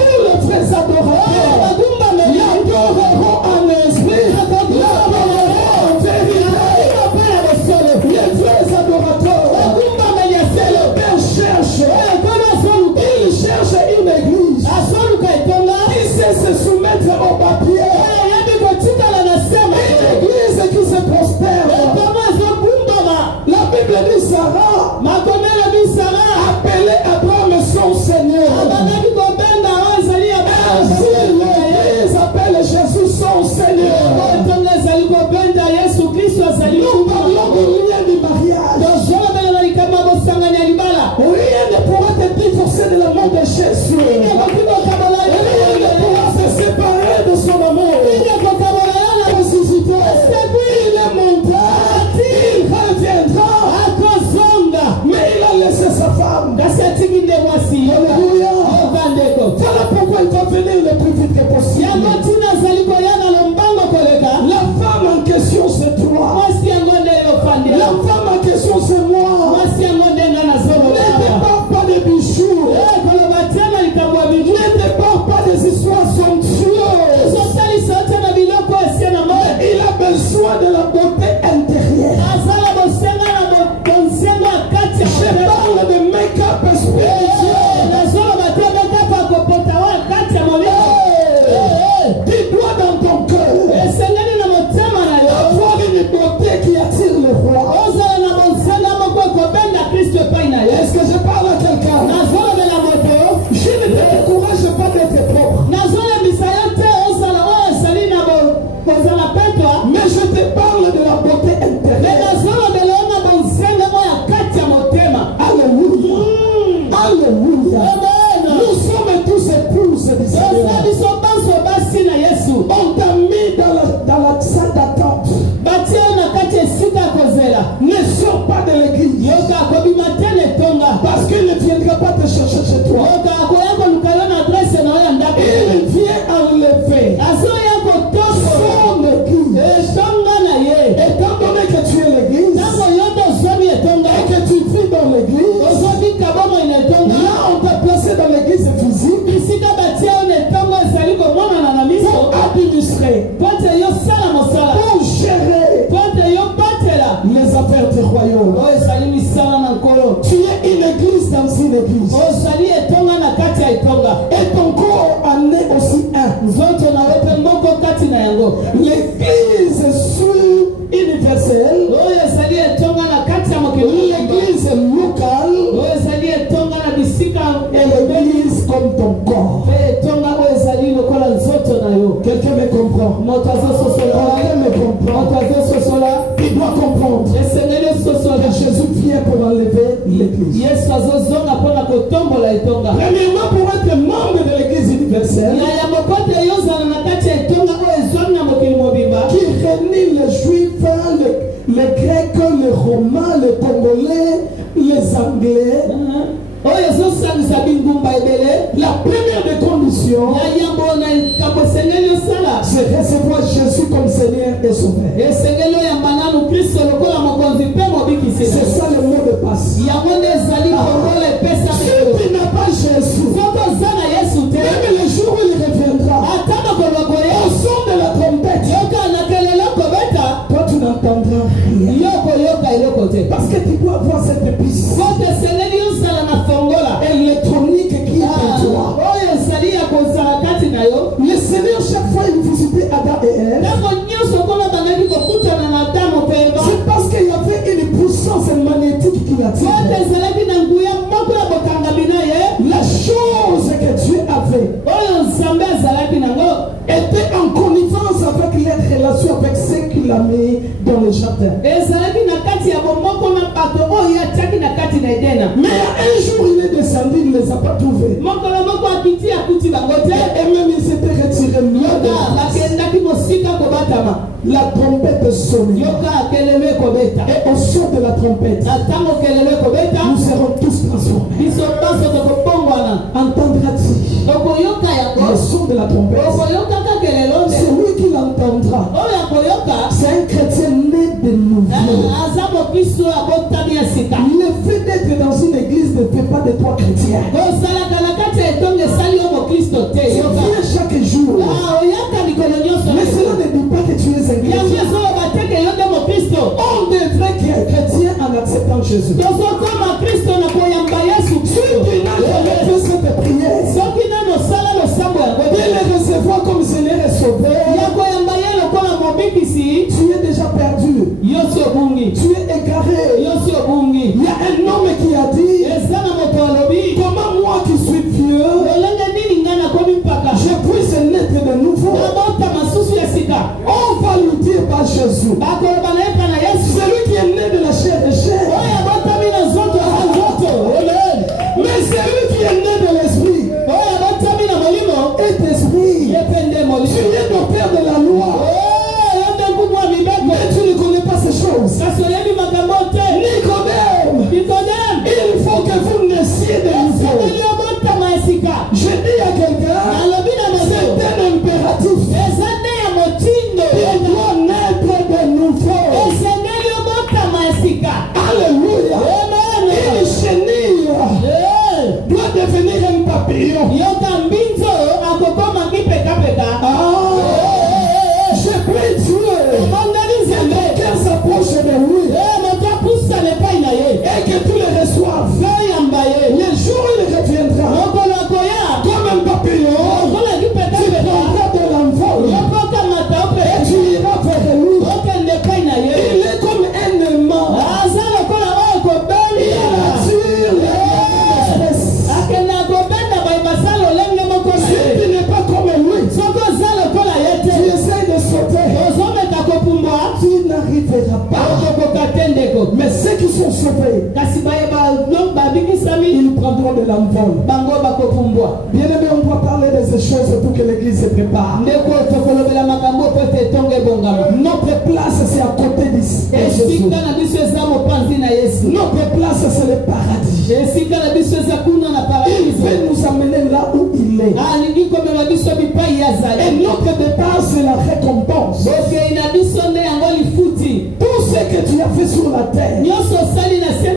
Tous les vrais adorateurs l'adoreront en esprit, l'adoreront en vérité. Les vrais adorateurs, le Père cherche, il cherche une église qui sait se soumettre au papier. Une église qui se prospère. La Bible dit Sarah appelait Abraham son Seigneur. Ainsi l'Église appelle Jésus son Seigneur. Nous parlons de lien du mariage. Rien ne pourra te divorcer de l'amour de Jésus. Rien ne pourra se séparer de son amour. Il est monté, il reviendra. Mais il a laissé sa femme. Alléluia. Voilà pourquoi il va venir le plus vite que possible. La femme en question c'est toi. La femme en question c'est moi. Ne dépend pas des bijoux. Ne dépend pas des histoires somptueuses. Il a besoin de la beauté intérieure. Je parle de make-up spirituel. Dis-toi dans ton cœur avoir une beauté qui attire le roi. Est-ce que je parle à quelqu'un? Je ne te décourage pas d'être propre. Mais je te parle de la beauté intérieure. Alléluia. Alléluia. Nous sommes tous épouses du Seigneur. On t'a mis dans la salle d'attente. Ne sors pas de l'église. Parce qu'il ne viendra pas te chercher chez toi. Il vient enlever son église. Étant donné que tu es l'église et que tu vis dans l'église, là on t'a placé dans l'église physique pour administrer, pour gérer les affaires du royaume. Tu es une église dans une église. Et ton corps en est aussi un. L'église universelle, l'église locale et l'église comme ton corps. Quelqu'un me comprend? Quelqu'un me comprend? Il doit comprendre que Jésus vient pour enlever l'église. Premièrement, pour être membre de l'église universelle qui réunit les juifs, les grecs, les romains, les congolais, les anglais. La première des conditions, c'est recevoir Jésus comme Seigneur et Sauveur. C'est ça le mot de passe. Si tu n'as pas Jésus, même le jour où il reviendra, au son de la trompette, toi tu n'entendras rien. Parce que tu dois avoir cette puissance électronique qui est en toi. Le Seigneur, chaque fois il visitait Adam et Ève, c'est parce qu'il y avait une puissance magnétique qui l'attirait. La chose que Dieu avait était en connivence avec les relations avec ceux qu'il a mis dans le jardin. Mais un jour il est descendu, il ne les a pas trouvés. Et même il s'était retiré loin de la trompette sonnait. Et au son de la trompette, nous serons tous transformés. Entendras-tu le son de la trompette? C'est lui qui l'entendra. C'est un chrétien né de nouveau. Le fait d'être dans une église ne fait pas de toi chrétien. viens chaque jour. Mais cela ne dit pas que tu es un chrétien. On devrait être chrétien en acceptant Jésus. Si tu n'as jamais fait cette prière, et le recevoir comme Seigneur et Sauveur, tu es déjà perdu. Tu es égaré. Il y a un homme qui a dit, comment moi qui suis vieux, je puisse naître de nouveau. On va lui dire par Jésus. Celui qui est né de la chair et chair. Mais celui qui est né de l'esprit est esprit. Tu es docteur de la loi. Mais tu ne connais pas ces choses. Nicodème, il faut que vous naissiez de nouveau. Je dis à quelqu'un, c'est un impératif. Il doit naître de nouveau. Alléluia. Une chenille doit devenir un papillon. Je prie Dieu. Quelqu'un s'approche de lui. Et que tu le reçoives. Le jour où il reviendra, comme un papillon, tu prendras de l'envol. Et tu iras vers lui. Il est comme un aimant. Il attire l'espèce. Si tu n'es pas comme lui, tu essaies de sauter, tu n'arriveras pas. Mais ceux qui sont sauvés, ils prendront de l'envol. Bien aimé, on doit parler de ces choses pour que l'église se prépare. Notre place, c'est à côté de Jésus. Notre place, c'est le paradis. Il veut nous amener là où il est. Et notre départ, c'est la récompense. Tout ce que tu as fait sur la terre,